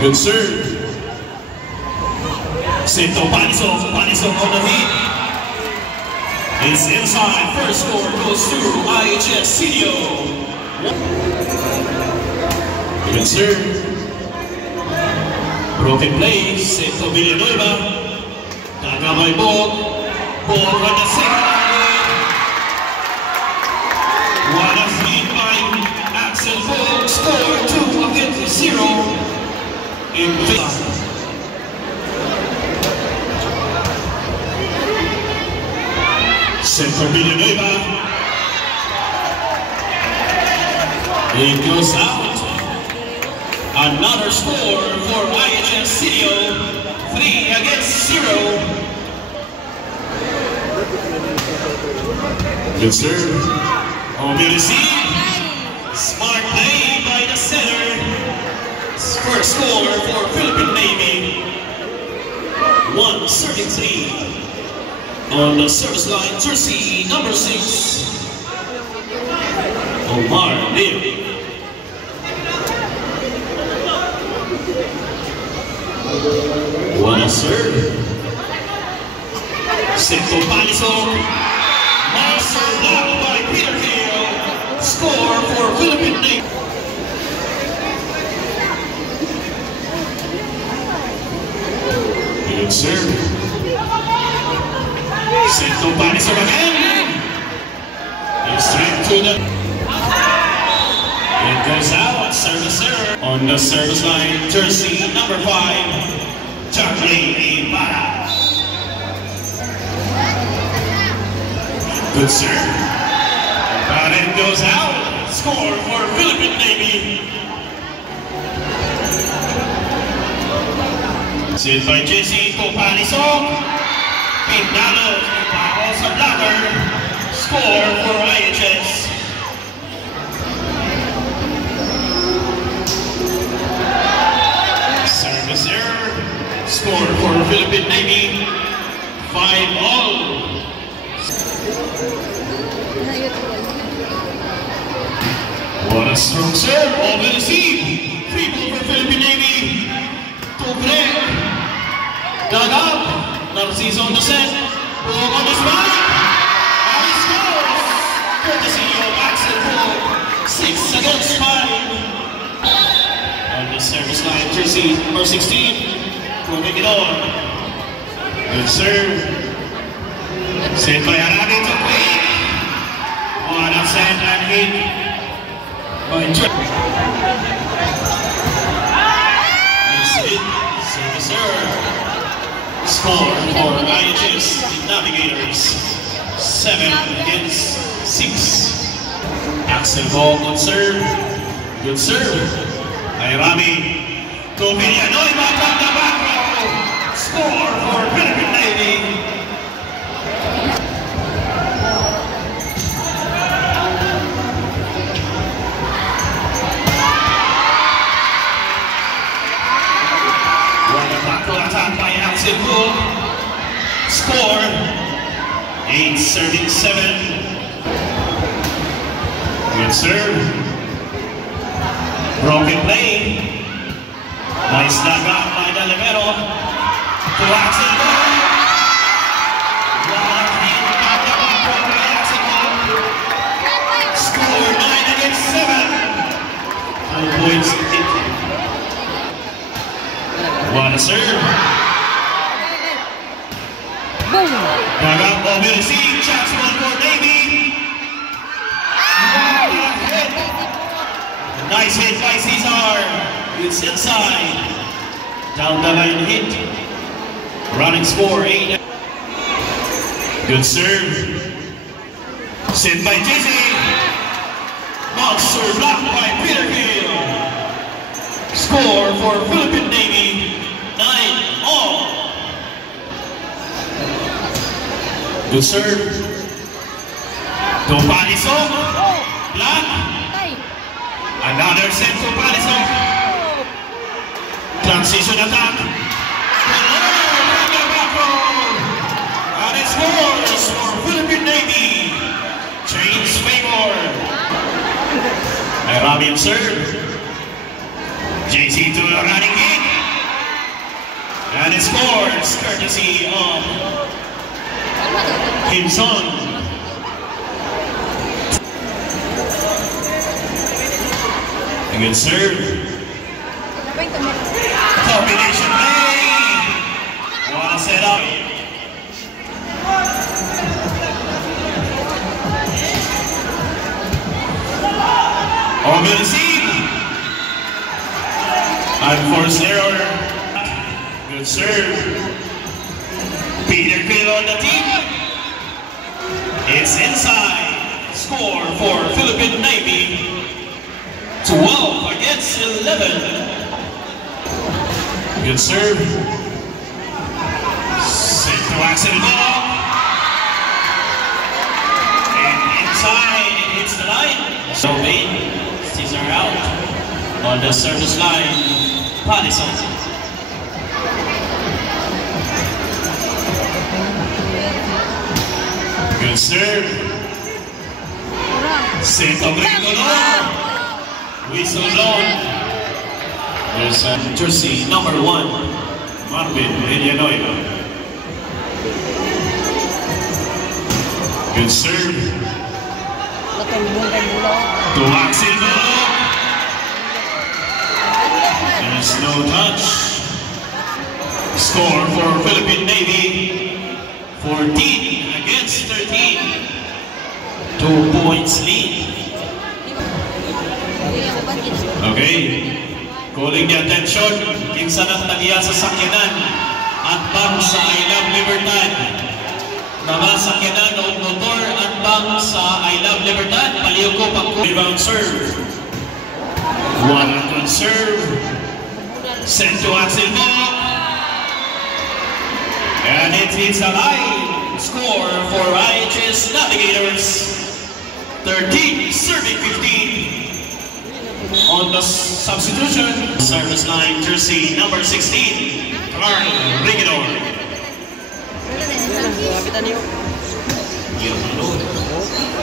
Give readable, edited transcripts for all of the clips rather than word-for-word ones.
Good serve. Sento Panisok on the heat. It's inside. First score goes to IHS CDO. Good serve. Broken play. Sento Villanueva. Tagamay ball. Ball on the second line. What a feed by Axel Vogt. Score 2-0 in Villa. Set for Villanueva. It goes out. Another score for IHS CDO. 3-0. Good serve. On the receive. Smart play by the center. First score for Philippine Navy. 1-3. On the service line, jersey number 6, Omar Lim. What a serve. Sento Panisok. Monster blocked by Peter Hill. Score for Philippine Navy. Good serve. Sento Panisok again. It's straight to the. It goes out. Service error. On the service line, jersey number 5, Charlie Ibarra. Good serve. But it goes out. Score for Philippine Navy. Saved by Jesse Panisok. Pindalo, Pao sa blocker. Score for IHS. Service error. Score for Philippine Navy. 5-all. What a strong serve. All the receive. 3-ball for Philippine Navy. Tubre. Dug up. Narciso on the set, Vogt on the spot, and he scores! Courtesy of Axel Vogt, 6-5. On the service line, jersey number 16, for Miguelon. Good serve. Set by Arabi to play. What a set and hit by It's hit, service serve. Score for IHS Navigators, 7-6. Axel Vogt, good serve. Good serve. Ayrami to Villanueva from the back row. Score for Philippine Navy. What a backdoor attack by Axel Vogt. Score 8-7. Good serve. Broken play. Nice dug out by the libero to Axel Vogt. One hit back the back row by Axel Vogt. Score 9-7. 2 points. What a serve. Dug out by Wilson. Chance one for Navy. Nice hit by Cesar. It's inside. Down the line hit. Running score 8. Good serve. Sent by Jesse. Monster blocked by Peter Hill. Score for Philippine Navy 9-all. Good serve. To Panisok. Block. Another set for Panisok. Transition attack. And it scores for Philippine Navy. Change favor. Arabian serve. JC to the running in. And it scores courtesy of Kim Son. A good serve. Combination play. What a setup. Over the seam. Unforced error. Good serve. Peter Quill on the team. It's inside. Score for Philippine Navy. 12 against 11. Good serve. Sent to Axel Ball. And inside it hits the line. So Caesar out on the service line. Pattison. Good serve. Sent to Gregor. Whistle blown. There's jersey number 1, Marvin Villanueva. Good serve. To Axel Ball. There's no touch. Score for Philippine Navy. 14 against 13. 2 points lead. Okay, calling the attention, kinsa nang tagiya sa sakyanan at bang sa I Love Libertad. Mga sakyanan o motor at bang sa I Love Libertad, paliw ko pang rebound serve. One good serve. Sent to Axel Ball. And it hits the line. Score for IHS Navigators. 13, serving 15. On the substitution, service line jersey number 16, Carl Rigidor.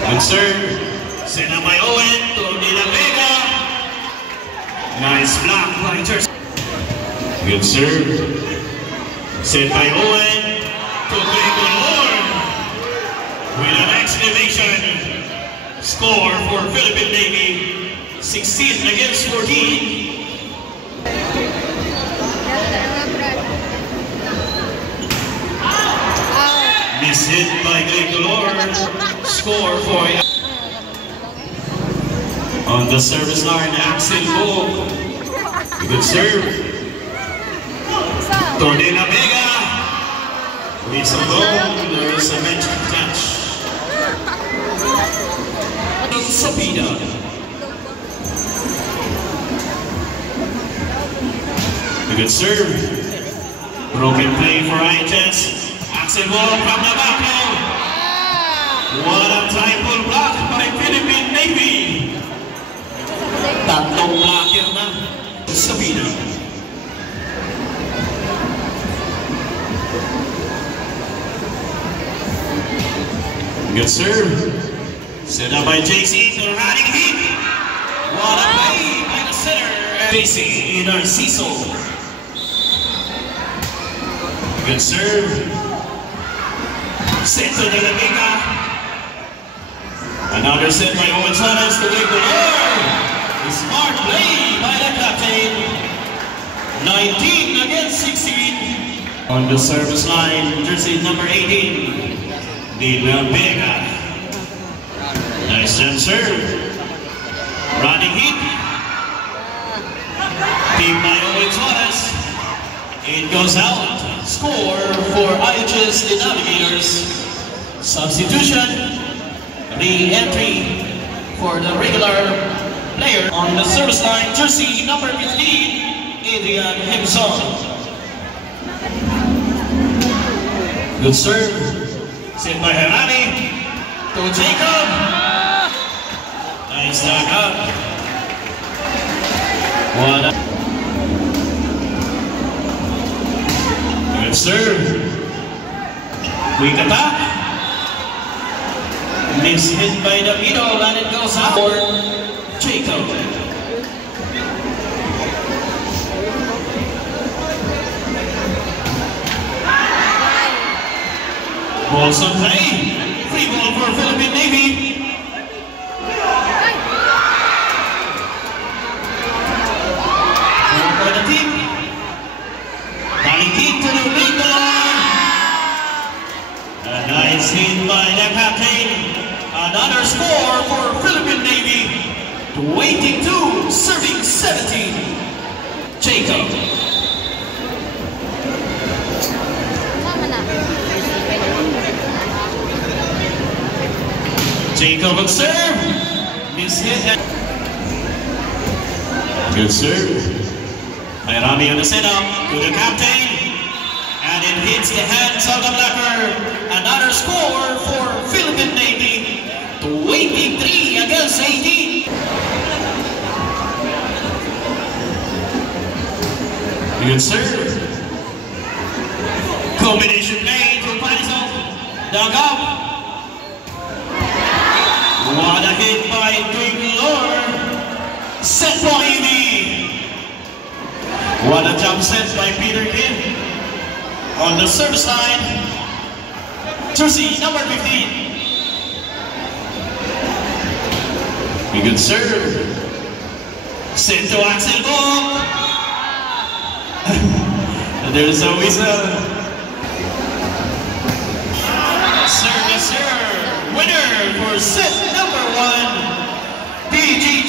Good serve. Sent by Owen to De La Vega. Nice block by jersey. Good serve. Sent by Owen to Gregor with an exclamation. Score for Philippine Navy. 16 against 14. Miss hit by Gregor. Score for on the service line, Axel Ball. Good serve. To De La Vega. It's a goal. There is a bench touch. Sapida. A good serve. Broken play for IHS. Axel Ball from the back now. What a time block by Philippine Navy. Tatlong blocker na sa Pina. Good serve. Set up by JC to running heat. What a play by the center. JC in our Narciso. Good serve. Set to De La Vega. Another set by Owen Suarez to Gregor. Smart play by the captain. 19 against 16. On the service line, jersey number 18, De La Vega. Nice jump serve. Running heat. Team by Owen Suarez. It goes out. Score for IHS the Navigators. Substitution. Re-entry for the regular player on the service line. Jersey number 15, Adrian Himson. Good serve. Sent by Herani to Jacob. Nice knock up. Good serve. Quick attack. Miss hit by the middle and it goes out for Jacob. Balls on play. Free ball for Philippine Navy. For the team. Talikid to the window. A nice hit by the captain. Another score for Philippine Navy. 22, serving 17. Jacob. Jacob will serve. Miss hit. Good serve. Mayrami on the setup to the captain. And it hits the hands of the blocker. Another score for Philippine Navy. 23 against 18. Good serve. Combination made to Panisov. Dug up. What a hit by Dwingler. Set for Amy. What a jump set by Peter Kim. On the service line. Jersey number 15. A good serve. Sent to Axel Bong. There's a whistle. Service winner for set number 1. PG